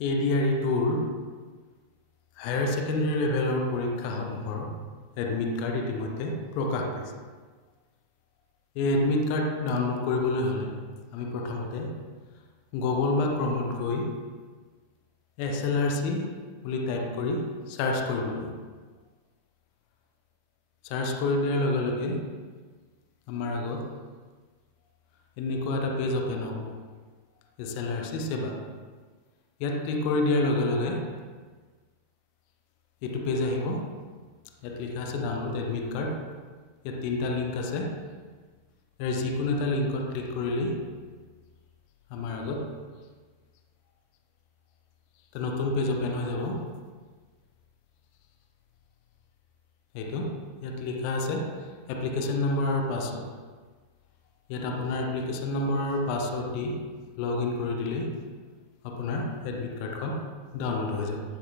ADRE-2 higher secondary লেভেলৰ পৰীক্ষাসমূহৰ admit card ইতিমধ্যে প্ৰকাশ পাইছে। এই এডমিট কাৰ্ড ডাউনলোড কৰিবলৈ হ'লে আমি প্ৰথমতে গুগল বা ক্ৰমত গৈ SLRC বুলি টাইপ কৰি সাৰ্চ কৰিব লাগিব। সাৰ্চ কৰি দিয়াৰ লগে লগে আমাৰ আগত এনেকুৱা এটা পেজ ওপেন হ'ব, SLRC সেৱা। ইয়াত ক্লিক কৰি দিয়াৰ লগে লগে এইটো পেজ আহিব। ইয়াত লিখা আছে ডাউনলোড এডমিট কাৰ্ড। ইয়াত তিনিটা লিংক আছে। ইয়াৰ যিকোনো এটা লিংকত ক্লিক কৰিলেই আমাৰ আগত এটা নতুন পেজ ওপেন হৈ যাব। এইটো ইয়াত লিখা আছে এপ্লিকেশ্যন নম্বৰ আৰু পাছৱৰ্ড। ইয়াত আপোনাৰ এপ্লিকেশ্যন নম্বৰ আৰু পাছৱৰ্ড দি লগ ইন কৰি দিলে আপোনাৰ এডমিট কাৰ্ডখন ডাউনলোড হৈ যাব।